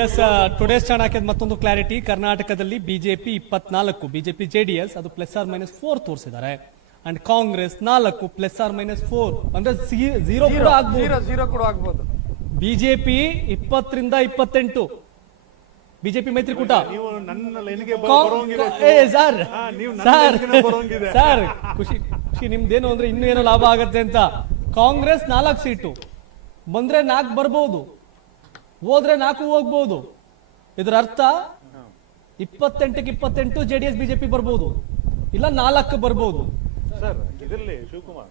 S today's ಚಾಣಕ್ಯದ ಮತ್ತೊಂದು clarity. ಕರ್ನಾಟಕದಲ್ಲಿ BJP 24, BJP JDS ಅದು +or -4 ತೋರಿಸಿದ್ದಾರೆ. ಅಂಡ್ ಕಾಂಗ್ರೆಸ್ 4 +or -4 ಅಂದ್ರೆ 0 ಕೂಡ ಆಗ್ಬಹುದು. ಬಿಜೆಪಿ 20 ರಿಂದ 28 ಬಿಜೆಪಿ ಮೈತ್ರಿಕೂಟ. ಸರ್ ಖುಷಿ ನಿಮ್ದೇನು ಅಂದ್ರೆ ಇನ್ನೂ ಏನೋ ಲಾಭ ಆಗತ್ತೆ ಅಂತ. ಕಾಂಗ್ರೆಸ್ 4 ಸೀಟು ಬಂದ್ರೆ 4 ಬರ್ಬೋದು, ಹೋದ್ರೆ 4 ಹೋಗ್ಬೋದು. ಇದರ ಅರ್ಥ 28ಕ್ಕೆ 28 ಜೆಡಿಎಸ್ ಬಿಜೆಪಿ ಬರ್ಬೋದು, ಇಲ್ಲ 4 ಬರ್ಬೋದು. ಸರ್ ಇದರಲ್ಲಿ ಶಿವಕುಮಾರ್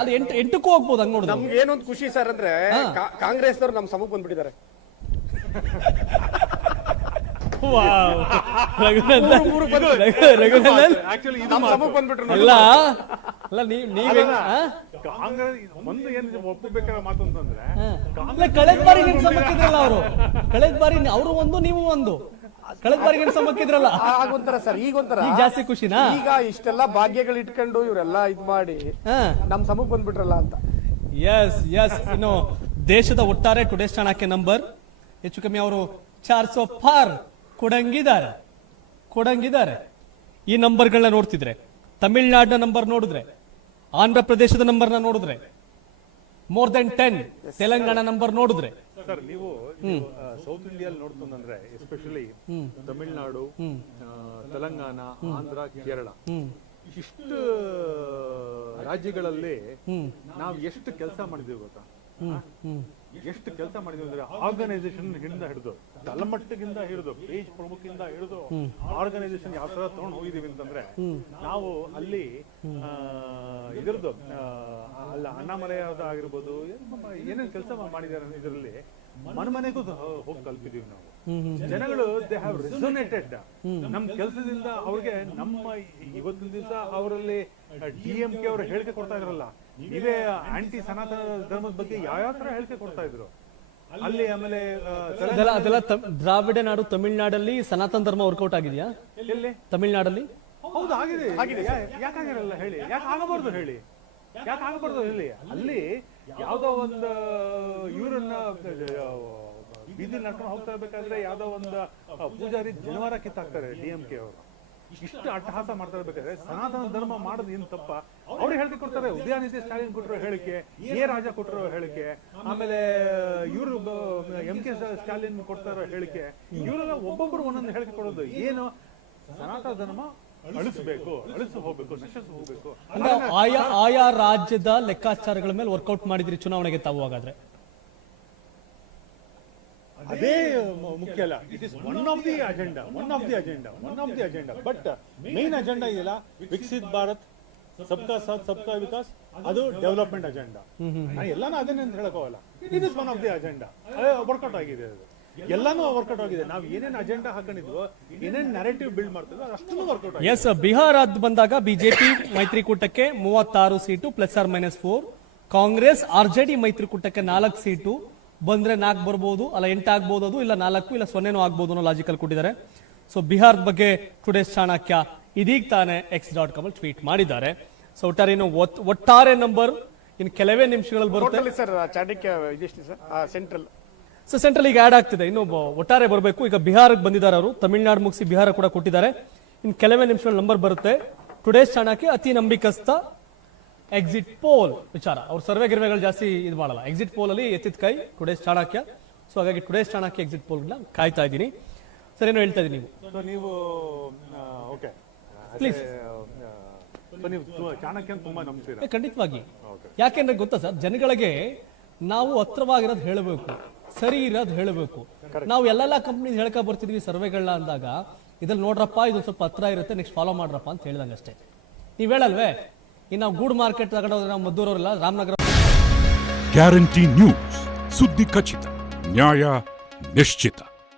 ಅದು 8ಕ್ಕೂ ಹೋಗ್ಬೋದು. ಹಂಗ ನೋಡಿದ್ರೆ ನಮ್ಗೆ ಏನೊಂದು ಖುಷಿ ಸರ್ ಅಂದ್ರೆ ಕಾಂಗ್ರೆಸ್ ಅವರು ನಮ್ ಸಮಕ್ಕೆ ಬಂದ್ಬಿಟ್ಟಿದ್ದಾರೆ. ಕಳೆದ ಬಾರಿ ನಿಮ್ ಸಮಕ್ಕಿದ್ರಲ್ಲ ಅವರು, ಕಳೆದ ಬಾರಿ ಅವರು ಒಂದು ನೀವು ಒಂದು, ಕಳೆದ ಬಾರಿ ನಿಮ್ ಸಮಕ್ಕಿದ್ರಲ್ಲ. ಆಗೊಂತರ ಸರ್ ಈಗೊಂತರ ಜಾಸ್ತಿ ಖುಷಿನಾ? ಈಗ ಇಷ್ಟೆಲ್ಲ ಭಾಗ್ಯಗಳು ಇಟ್ಕೊಂಡು ಇವರೆಲ್ಲ ಇದ್ ಮಾಡಿ ನಮ್ ಸಮಕ್ ಬಂದ್ಬಿಟ್ರಲ್ಲ ಅಂತ. ಎಸ್ ಎಸ್ ಇನ್ನು ದೇಶದ ಒಟ್ಟಾರೆ ಟುಡೇಸ್ ಚಾಣಕ್ಯ ನಂಬರ್ ಹೆಚ್ಚು ಕಮ್ಮಿ ಅವರು 400 ಪಾರ್ ಕೊಡಂಗಿದ್ದಾರೆ. ಈ ನಂಬರ್ಗಳನ್ನ ನೋಡ್ತಿದ್ರೆ, ತಮಿಳುನಾಡಿನ ನಂಬರ್ ನೋಡಿದ್ರೆ, ಆಂಧ್ರ ಪ್ರದೇಶದ ನಂಬರ್ನ ನೋಡಿದ್ರೆ, ಮೋರ್ ದೆನ್ 10 ತೆಲಂಗಾಣ ನಂಬರ್ ನೋಡಿದ್ರೆ. ಸರ್ ನೀವು ಸೌತ್ ಇಂಡಿಯಲ್ಲಿ ನೋಡ್ತಂದ್ರೆ ಎಸ್ಪೆಷಲಿ ತಮಿಳುನಾಡು, ತೆಲಂಗಾಣ, ಆಂಧ್ರ, ಕೇರಳ ಇಷ್ಟು ರಾಜ್ಯಗಳಲ್ಲಿ ನಾವು ಎಷ್ಟು ಕೆಲಸ ಮಾಡಿದೀವಿ ಗೊತ್ತಾ? ಎಷ್ಟು ಕೆಲಸ ಮಾಡಿದ್ವಿ ಅಂದ್ರೆ ಆರ್ಗನೈಸೇಷನ್ ಹಿಂದ ಹಿಡಿದು ತಳಮಟ್ಟದಿಂದ ಹಿಡಿದು ಪೇಜ್ ಪ್ರಮುಖಿಂದ ಹಿಡಿದು ಆರ್ಗನೈಸೇಷನ್ ಯಾವ ತರ ತಗೊಂಡು ಹೋಗಿದೀವಿ ಅಂತಂದ್ರೆ, ನಾವು ಅಲ್ಲಿ ಇದ್ರದ್ದು ಅಲ್ಲ ಅಣ್ಣಾಮಲೈಯಾದ ಆಗಿರ್ಬೋದು, ಏನೇನು ಕೆಲಸ ಮಾಡಿದ್ದಾರೆ ಇದರಲ್ಲಿ ಮನೆಗೂ ಹೋಗಿ ತಲುಪಿದೀವಿ ನಾವು. ಜನಗಳು ದೇ ಹ್ಯಾವ್ ರೆಸೊನೇಟೆಡ್ ನಮ್ ಕೆಲಸದಿಂದ. ಅವ್ರಿಗೆ ನಮ್ಮ ಇವತ್ತಿನ ದಿವಸ ಅವರಲ್ಲಿ DMK ಅವರು ಹೇಳಿಕೆ ಕೊಡ್ತಾ ಇದ್ರಲ್ಲ, ಇವೇ ಆಂಟಿ ಸನಾತನ ಧರ್ಮದ ಬಗ್ಗೆ ಯಾವ ತರ ಹೇಳಿಕೆ ಕೊಡ್ತಾ ಇದ್ರು ಅಲ್ಲಿ. ಆಮೇಲೆ ಅದೆಲ್ಲ ದ್ರಾವಿಡ ನಾಡು ತಮಿಳುನಾಡಲ್ಲಿ ಸನಾತನ ಧರ್ಮ ವರ್ಕೌಟ್ ಆಗಿದೆಯಾ? ಎಲ್ಲಿ? ತಮಿಳುನಾಡಲ್ಲಿ ಹೌದು ಆಗಿದೆ. ಯಾಕಾಗಿರಲ್ಲ ಹೇಳಿ? ಯಾಕೆ ಆಗಬಾರ್ದು ಹೇಳಿ? ಯಾಕೆ ಆಗಬಾರ್ದು ಹೇಳಿ? ಅಲ್ಲಿ ಯಾವ್ದೋ ಒಂದು ಇವರನ್ನ ಬೀದಿ ನಡ್ಕೊಂಡು ಹೋಗ್ತಾ ಇರ್ಬೇಕಾದ್ರೆ ಯಾವ್ದೋ ಒಂದು ಪೂಜಾರಿ ಜನವಾರ ಕಿತ್ತಾಕ್ತಾರೆ DMK ಅವರು. ಇಷ್ಟು ಅಟ್ಟಹಾಸ ಮಾಡ್ತಾ ಇರ್ಬೇಕಾದ್ರೆ ಸನಾತನ ಧರ್ಮ ಮಾಡೋದು ಏನು ತಪ್ಪ? ಅವ್ರಿಗೆ ಹೇಳಿಕೆ ಕೊಡ್ತಾರೆ. ಉದಯನಿಧಿ ಸ್ಟಾಲಿನ್ ಕೊಟ್ಟರು ಹೇಳಿಕೆ, ರಾಜಾ ಕೊಟ್ಟರು ಹೇಳಿಕೆ, ಆಮೇಲೆ ಇವರು MK ಸ್ಟಾಲಿನ್ ಕೊಡ್ತಾರೋ ಹೇಳಿಕೆ. ಇವರೆಲ್ಲ ಒಬ್ಬೊಬ್ಬರು ಒಂದೊಂದು ಹೇಳಿಕೆ ಕೊಡೋದು ಏನು? ಸನಾತನ ಧರ್ಮ ಅಳಿಸಿ ಹೋಗ್ಬೇಕು, ನಶಿಸಿ ಹೋಗ್ಬೇಕು. ಆಯಾ ರಾಜ್ಯದ ಲೆಕ್ಕಾಚಾರಗಳ ಮೇಲೆ ವರ್ಕೌಟ್ ಮಾಡಿದ್ರಿ ಚುನಾವಣೆಗೆ ತಾವು. ಹಾಗಾದ್ರೆ ಅದೇ ಮುಖ್ಯ ಅಲ್ಲ. It is one of the agenda. But main agenda ಇದೆಯಲ್ಲ, ವಿಕಸಿತ್ ಭಾರತ್, ಸಬ್ಕಾ ಸಾಥ್ ಸಬ್ಕಾ ವಿಕಾಸ್, ಅದು ಡೆವಲಪ್ಮೆಂಟ್ ಅಜೆಂಡಾ. ಎಲ್ಲಾನು ಅದನ್ನೇ ಅಂತ ಹೇಳಕೋಲ್ಲ. It is one of the agenda. Work out ಆಗಿದೆ, ಅದು ಎಲ್ಲಾನು ವರ್ಕೌಟ್ ಆಗಿದೆ. ನಾವು ಏನೇನು ಅಜೆಂಡಾ ಹಾಕೊಂಡಿದ್ವು, ಏನೇನು ನರೇಟಿವ್ ಬಿಲ್ಡ್ ಮಾಡ್ತಿದ್ವು, ಅಷ್ಟನ್ನು ವರ್ಕೌಟ್ ಆಗಿದೆ. ಎಸ್, ಬಿಹಾರ ಬಂದಾಗ ಬಿಜೆಪಿ ಮೈತ್ರಿಕೂಟಕ್ಕೆ 36 ಸೀಟು +or -4. ಕಾಂಗ್ರೆಸ್ RJD ಮೈತ್ರಿಕೂಟಕ್ಕೆ 4 ಸೀಟು ಬಂದ್ರೆ 4 ಬರ್ಬೋದು, ಅಲ್ಲ 8 ಆಗ್ಬೋದು, ಅದು ಇಲ್ಲ 4 ಇಲ್ಲ 0 ಆಗ್ಬೋದು ಅನ್ನೋ ಲಾಜಿಕಲ್ ಕೊಟ್ಟಿದ್ದಾರೆ. ಸೊ ಬಿಹಾರದ ಬಗ್ಗೆ ಟುಡೇಸ್ ಚಾಣಕ್ಯ ಇದೀಗ ತಾನೇ x.com ಟ್ವೀಟ್ ಮಾಡಿದ್ದಾರೆ. ಸೊ ಒಟ್ಟಾರೆ ನಂಬರ್ ಇನ್ನು ಕೆಲವೇ ನಿಮಿಷಗಳಲ್ಲಿ ಬರುತ್ತೆ ಸರ್. ಚಾಣಕ್ಯ ಸೆಂಟ್ರಲ್ ಈಗ ಆಡ್ ಆಗ್ತಿದೆ, ಇನ್ನು ಒಟ್ಟಾರೆ ಬರಬೇಕು. ಈಗ ಬಿಹಾರಕ್ಕೆ ಬಂದಿದ್ದಾರೆ ಅವರು, ತಮಿಳುನಾಡು ಮುಗಿಸಿ ಬಿಹಾರ ಕೂಡ ಕೊಟ್ಟಿದ್ದಾರೆ. ಇನ್ನು ಕೆಲವೇ ನಿಮಿಷಗಳ ನಂಬರ್ ಬರುತ್ತೆ. ಟುಡೇಸ್ ಚಾಣಕ್ಯ ಅತಿ ನಂಬಿಕಸ್ಥ ಎಕ್ಸಿಟ್ ಪೋಲ್ ವಿಚಾರ. ಅವ್ರ ಸರ್ವೆ ಗಿರ್ವೆಗಳು ಜಾಸ್ತಿ ಇದು ಮಾಡಲ್ಲ. ಎಕ್ಸಿಟ್ ಪೋಲ್ ಅಲ್ಲಿ ಎತ್ತಿದ ಕೈ ಟುಡೇಸ್ ಚಾಣಕ್ಯ. ಸೊ ಹಾಗಾಗಿ ಟುಡೇಸ್ ಚಾಣಕ್ಯ ಎಕ್ಸಿಟ್ ಪೋಲ್ ಕಾಯ್ತಾ ಇದ್ದೀನಿ. ಸರ್ ಏನೋ ಹೇಳ್ತಾ ಇದ್ದೀನಿ ನೀವು ಓಕೆ ಪ್ಲೀಸ್. ನೀವು ಚಾಣಕ್ಯ ತುಂಬಾ ನಂಬ್ತೀರಾ? ಖಂಡಿತವಾಗಿ. ಯಾಕೆಂದ್ರೆ ಗೊತ್ತಾ ಸರ್, ಜನಗಳಿಗೆ ನಾವು ಹತ್ರವಾಗಿರೋದು ಹೇಳಬೇಕು, ಸರಿ ಇರೋದು ಹೇಳಬೇಕು. ನಾವು ಎಲ್ಲೆಲ್ಲ ಕಂಪ್ನಿ ಹೇಳ್ಕೊ ಬರ್ತಿದ್ವಿ ಸರ್ವೆಗಳನ್ನ ಅಂದಾಗ, ಇದ್ರಲ್ಲಿ ನೋಡ್ರಪ್ಪ ಇದು ಸ್ವಲ್ಪ ಹತ್ರ ಇರುತ್ತೆ, ನೆಕ್ಸ್ಟ್ ಫಾಲೋ ಮಾಡ್ರಪ್ಪ ಅಂತ ಹೇಳ್ದಂಗೆ ಅಷ್ಟೇ. ನೀವ್ ಹೇಳಲ್ವೇ? ಇನ್ನು ನಾವು ಗೂಡ್ ಮಾರ್ಕೆಟ್ ತಗೊಂಡೋದ್ರೆ ನಾವು ಮದ್ದೂರವರೆಲ್ಲ ರಾಮನಗರ. ಗ್ಯಾರಂಟಿ ನ್ಯೂಸ್, ಸುದ್ದಿ ಖಚಿತ, ನ್ಯಾಯ ನಿಶ್ಚಿತ.